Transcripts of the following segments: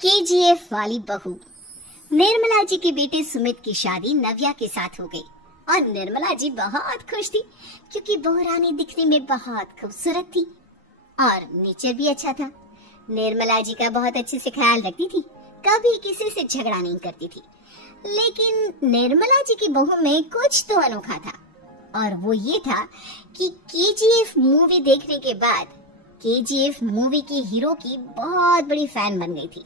KGF वाली बहू। निर्मला जी के बेटे सुमित की शादी नव्या के साथ हो गई और निर्मला जी बहुत खुश थी क्योंकि बहू रानी दिखने में बहुत खूबसूरत थी और नेचर भी अच्छा था। निर्मला जी का बहुत अच्छे से ख्याल रखती थी, कभी किसी से झगड़ा नहीं करती थी। लेकिन निर्मला जी की बहू में कुछ तो अनोखा था और वो ये था कि केजीएफ मूवी देखने के बाद केजीएफ मूवी के हीरो की बहुत बड़ी फैन बन गई थी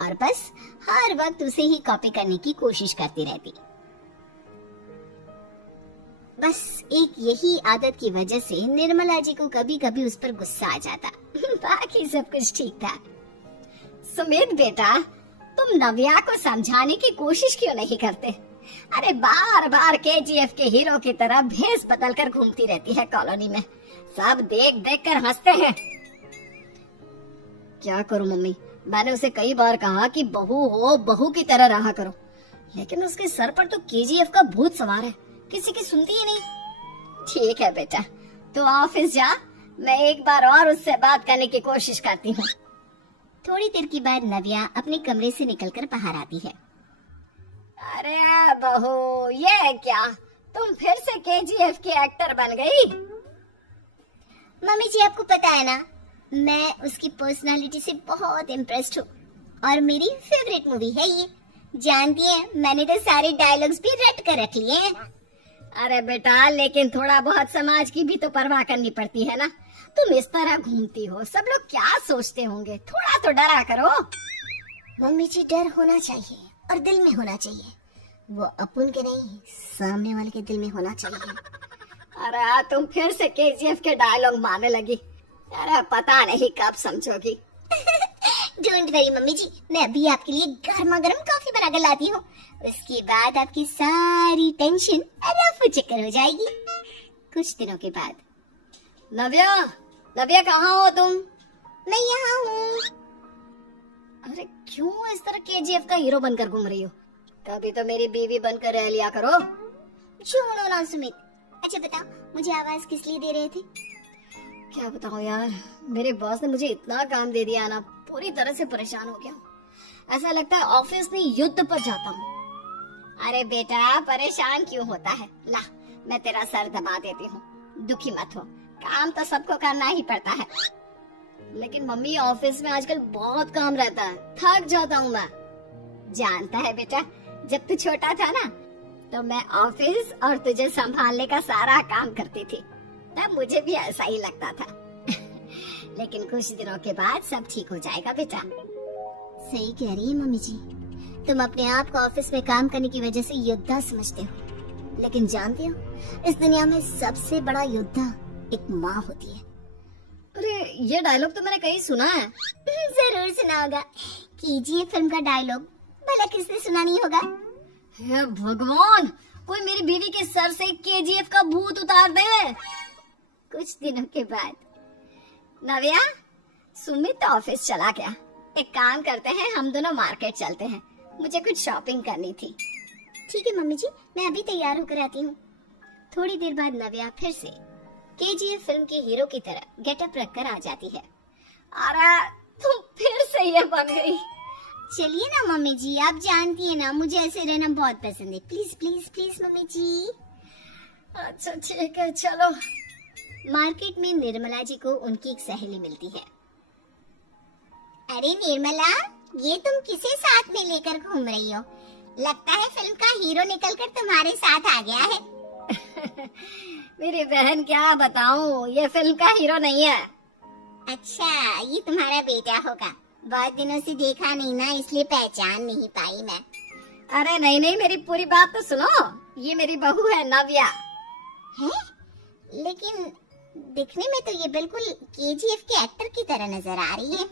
और बस हर वक्त उसे ही कॉपी करने की कोशिश करती रहती। बस एक यही आदत की वजह से निर्मला जी को कभी कभी उस पर गुस्सा आ जाता। बाकी सब कुछ ठीक था। सुमित बेटा, तुम नव्या को समझाने की कोशिश क्यों नहीं करते? अरे बार बार केजीएफ के हीरो की तरह भेस बदल कर घूमती रहती है कॉलोनी में, सब देख देख कर हंसते हैं। क्या करूं मम्मी, मैंने उसे कई बार कहा कि बहू हो, बहू की तरह रहा करो, लेकिन उसके सर पर तो केजीएफ का भूत सवार है, किसी की सुनती ही नहीं। ठीक है बेटा, तो ऑफिस जा, मैं एक बार और उससे बात करने की कोशिश करती हूँ। थोड़ी देर के बाद नव्या अपने कमरे से निकलकर बाहर आती है। अरे बहू, ये क्या, तुम फिर से केजीएफ की एक्टर बन गई? मम्मी जी, आपको पता है ना, मैं उसकी पर्सनालिटी से बहुत इम्प्रेस्ड हूँ और मेरी फेवरेट मूवी है ये। जानती हैं, मैंने तो सारे डायलॉग्स भी रट कर रख लिए हैं। अरे बेटा, लेकिन थोड़ा बहुत समाज की भी तो परवाह करनी पड़ती है ना। तुम इस तरह घूमती हो, सब लोग क्या सोचते होंगे, थोड़ा तो डरा करो। मम्मी जी, डर होना चाहिए और दिल में होना चाहिए, वो अपन के नहीं, सामने वाले के दिल में होना चाहिए। अरे तुम फिर से केजीएफ के डायलॉग मारने लगी। अरे पता नहीं कब समझोगी। डोंट वरी मम्मी जी, मैं अभी आपके लिए गर्मा गर्म कॉफी बना कर लाती हूँ, उसके बाद आपकी सारी टेंशन रफू चक्कर हो जाएगी। कुछ दिनों के बाद। नव्या, नव्या कहाँ हो तुम? मैं यहाँ हूँ। अरे क्यों इस तरह केजीएफ का हीरो बनकर घूम रही हो? कभी तो मेरी बीवी बनकर रह लिया करो। छोड़ो ना सुमित। अच्छा बताओ, मुझे आवाज किस लिए दे रहे थे? क्या बताऊं यार, मेरे बॉस ने मुझे इतना काम दे दिया ना, पूरी तरह से परेशान हो गया। ऐसा लगता है ऑफिस में युद्ध पर जाता हूँ। अरे बेटा, परेशान क्यों होता है? ला, मैं तेरा सर दबा देती हूँ, दुखी मत हो, काम तो सबको करना ही पड़ता है। लेकिन मम्मी, ऑफिस में आजकल बहुत काम रहता है, थक जाता हूँ मैं। जानता है बेटा, जब तू छोटा था ना, तो मैं ऑफिस और तुझे संभालने का सारा काम करती थी, तब मुझे भी ऐसा ही लगता था। लेकिन कुछ दिनों के बाद सब ठीक हो जाएगा बेटा। सही कह रही है मम्मी जी, तुम अपने आप को ऑफिस में काम करने की वजह से योद्धा समझते हो, लेकिन जानते हो, इस दुनिया में सबसे बड़ा योद्धा एक माँ होती है। अरे ये डायलॉग तो मैंने कहीं सुना है। जरूर सुना होगा, केजीएफ फिल्म का डायलॉग, भला किसने सुना नहीं होगा? हे भगवान, कोई मेरी बीवी के सर से केजीएफ का भूत उतार दे। कुछ दिनों के बाद। नव्या, सुमित ऑफिस चला गया, एक काम करते हैं, हम दोनों मार्केट चलते हैं, मुझे कुछ शॉपिंग करनी थी। ठीक है मम्मी जी, मैं अभी तैयार होकर आती हूँ। थोड़ी देर बाद नव्या फिर से केजीएफ फिल्म के हीरो की तरह गेटअप रखकर आ जाती है। अरे तुम फिर से ये बन गई। चलिए ना मम्मी जी, आप जानती है ना, मुझे ऐसे रहना बहुत पसंद है। प्लीज प्लीज प्लीज मम्मी जी। अच्छा ठीक है, चलो। मार्केट में निर्मला जी को उनकी एक सहेली मिलती है। अरे निर्मला, ये तुम किसे साथ में लेकर घूम रही हो? लगता है फिल्म का हीरो निकलकर तुम्हारे साथ आ गया है। मेरी बहन, क्या बताऊं, ये फिल्म का हीरो नहीं है। अच्छा, ये तुम्हारा बेटा होगा, बहुत दिनों से देखा नहीं ना, इसलिए पहचान नहीं पाई मैं। अरे नहीं नहीं, मेरी पूरी बात तो सुनो, ये मेरी बहू है नव्या। है? लेकिन दिखने में तो ये बिल्कुल केजीएफ के एक्टर की तरह नजर आ रही है।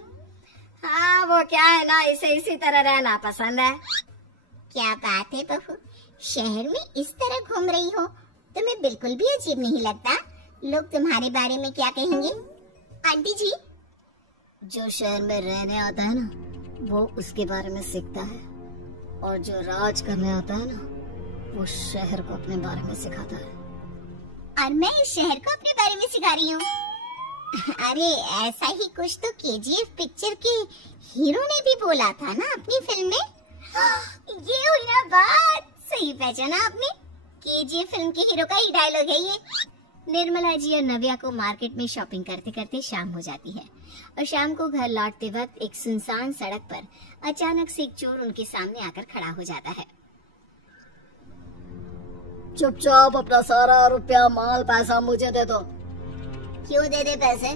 हाँ, वो क्या है ना, इसे इसी तरह रहना पसंद है। क्या बात है बहू, शहर में इस तरह घूम रही हो, तुम्हें बिल्कुल भी अजीब नहीं लगता? लोग तुम्हारे बारे में क्या कहेंगे? आंटी जी, जो शहर में रहने आता है ना, वो उसके बारे में सीखता है, और जो राज करने आता है ना, वो शहर को अपने बारे में सिखाता है। और मैं इस शहर को अपने बारे में सिखा रही हूँ। अरे ऐसा ही कुछ तो केजीएफ पिक्चर के हीरो ने भी बोला था ना अपनी फिल्म में। ये हुई ना बात, सही पहचाना आपने। केजीएफ फिल्म के हीरो का ही डायलॉग है ये। निर्मला जी और नव्या को मार्केट में शॉपिंग करते करते शाम हो जाती है और शाम को घर लौटते वक्त एक सुनसान सड़क पर अचानक से एक चोर उनके सामने आकर खड़ा हो जाता है। चुपचाप अपना सारा रुपया माल पैसा मुझे दे दो। क्यों दे दे पैसे?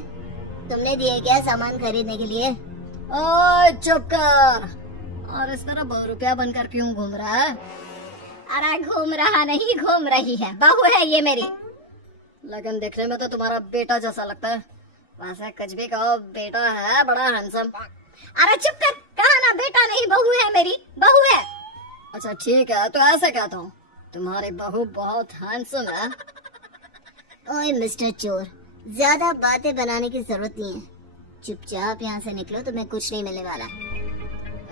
तुमने दिए क्या सामान खरीदने के लिए? ओए चुप कर। और इस तरह बहुरुपया बनकर क्यों घूम रहा है? अरे घूम रहा नहीं, घूम रही है, बहू है ये मेरी। लेकिन देखने में तो तुम्हारा बेटा जैसा लगता है। वैसे कुछ भी कहो, बेटा है बड़ा हैंडसम। अरे चुप कर, कहा ना बेटा नहीं बहू है मेरी, बहू है। अच्छा ठीक है, तो ऐसे कहता हूँ, तुम्हारी बहू बहुत हैंडसम है। ओए मिस्टर चोर, ज्यादा बातें बनाने की जरूरत नहीं है। चुपचाप यहाँ से निकलो, तुम्हें कुछ नहीं मिलने वाला।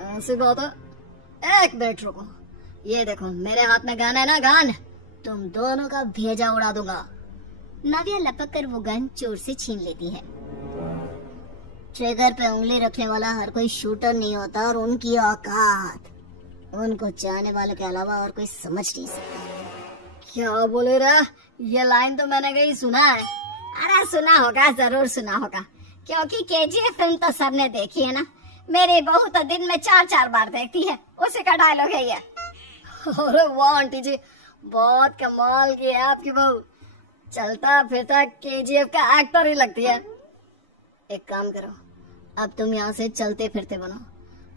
ऐसी बात है? एक मिनट रुको, ये देखो मेरे हाथ में गन है ना, गन। तुम दोनों का भेजा उड़ा दूंगा। नव्या लपक कर वो गन चोर से छीन लेती है। ट्रिगर पे उंगली रखने वाला हर कोई शूटर नहीं होता, और उनकी औकात उनको चाहने वालों के अलावा और कोई समझ नहीं सकता। क्या बोले रहा? ये लाइन तो मैंने कहीं सुना है। अरे सुना होगा, जरूर सुना होगा, क्योंकि केजीएफ फिल्म तो सबने देखी है ना। मेरी बहू तो दिन में 4-4 बार देखती है, उसी का डायलॉग है ये। अरे वाह आंटी जी, बहुत कमाल की है आपकी बहू। चलता फिरता केजीएफ का एक्टर ही लगती है। एक काम करो, अब तुम यहाँ से चलते फिरते बनो,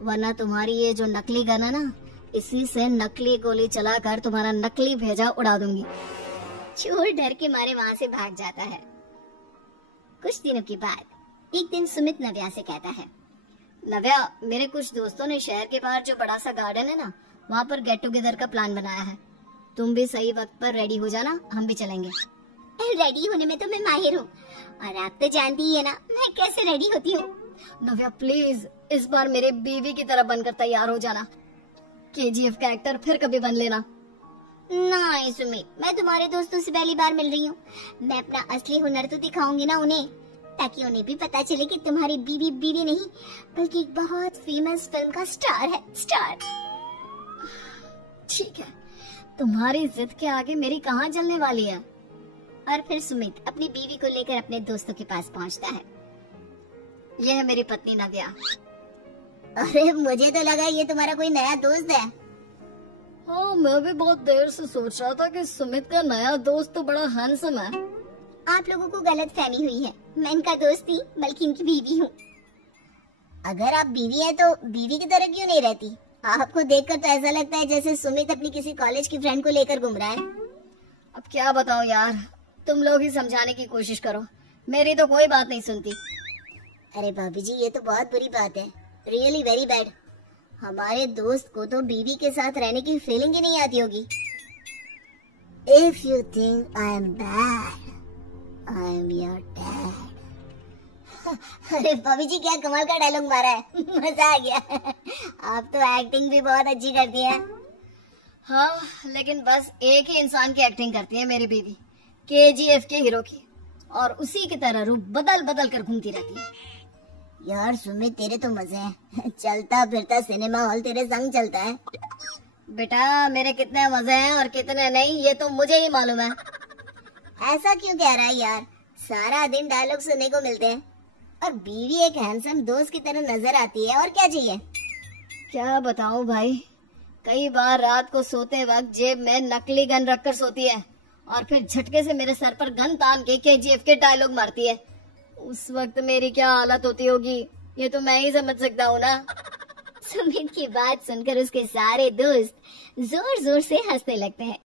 वरना तुम्हारी ये जो नकली गन है ना, इसी से नकली गोली चलाकर तुम्हारा नकली भेजा उड़ा दूंगी। चोर डर के मारे वहाँ से भाग जाता है। कुछ दिनों के बाद एक दिन सुमित नव्या से कहता है, नव्या, मेरे कुछ दोस्तों ने शहर के बाहर जो बड़ा सा गार्डन है ना, वहाँ पर गेट टुगेदर का प्लान बनाया है। तुम भी सही वक्त पर रेडी हो जाना, हम भी चलेंगे। रेडी होने में तो मैं माहिर हूँ, और आप तो जानती ही है ना मैं कैसे रेडी होती हूँ। नव्या प्लीज, इस बार मेरे बीवी की तरह बनकर तैयार हो जाना। केजीएफ का एक्टर फिर कभी बन लेना। नहीं सुमित, मैं तुम्हारे दोस्तों से पहली बार मिल रही हूँ। मैं अपना असली हुनर तो दिखाऊंगी ना उन्हें, ताकि उन्हें भी पता चले कि तुम्हारी बीवी बीवी नहीं, बल्कि एक बहुत फेमस फिल्म का स्टार है, स्टार। ठीक है, तुम्हारी जिद के आगे मेरी कहाँ जलने वाली है। और फिर सुमित अपनी बीवी को लेकर अपने दोस्तों के पास पहुँचता है। यह है मेरी पत्नी नव्या। अरे मुझे तो लगा ये तुम्हारा कोई नया दोस्त है। हाँ, मैं भी बहुत देर से सोच रहा था कि सुमित का नया दोस्त तो बड़ा हैंडसम है। आप लोगों को गलत फहमी हुई है, मैं इनका दोस्त नहीं बल्कि इनकी बीवी हूँ। अगर आप बीवी हैं तो बीवी की तरह क्यों नहीं रहती? आपको देखकर तो ऐसा लगता है जैसे सुमित अपनी किसी कॉलेज की फ्रेंड को लेकर घूम रहा है। अब क्या बताओ यार, तुम लोग ही समझाने की कोशिश करो, मेरी तो कोई बात नहीं सुनती। अरे भाभी जी, ये तो बहुत बुरी बात है, रियली वेरी बैड। हमारे दोस्त को तो बीवी के साथ रहने की फीलिंग ही नहीं आती होगी। If you think I am bad, I am your dad. अरे भाभी जी, क्या कमाल का डायलॉग मारा है, मजा आ गया। आप तो एक्टिंग भी बहुत अच्छी करती हैं। हाँ, लेकिन बस एक ही इंसान की एक्टिंग करती है मेरी बीवी, केजीएफ के हीरो की, और उसी की तरह रूप बदल बदल कर घूमती रहती है। यार सुमित, तेरे तो मजे हैं, चलता फिरता सिनेमा हॉल तेरे संग चलता है। बेटा, मेरे कितने मजे हैं और कितने नहीं, ये तो मुझे ही मालूम है। ऐसा क्यों कह रहा है यार? सारा दिन डायलॉग सुनने को मिलते हैं, और बीवी एक हैंडसम दोस्त की तरह नजर आती है, और क्या चाहिए? क्या बताऊं भाई, कई बार रात को सोते वक्त जेब में नकली गन रखकर सोती है, और फिर झटके से मेरे सर पर गन तान के केजीएफ के डायलॉग मारती है। उस वक्त मेरी क्या हालत होती होगी, ये तो मैं ही समझ सकता हूँ ना। सुमित की बात सुनकर उसके सारे दोस्त जोर जोर से हंसने लगते हैं।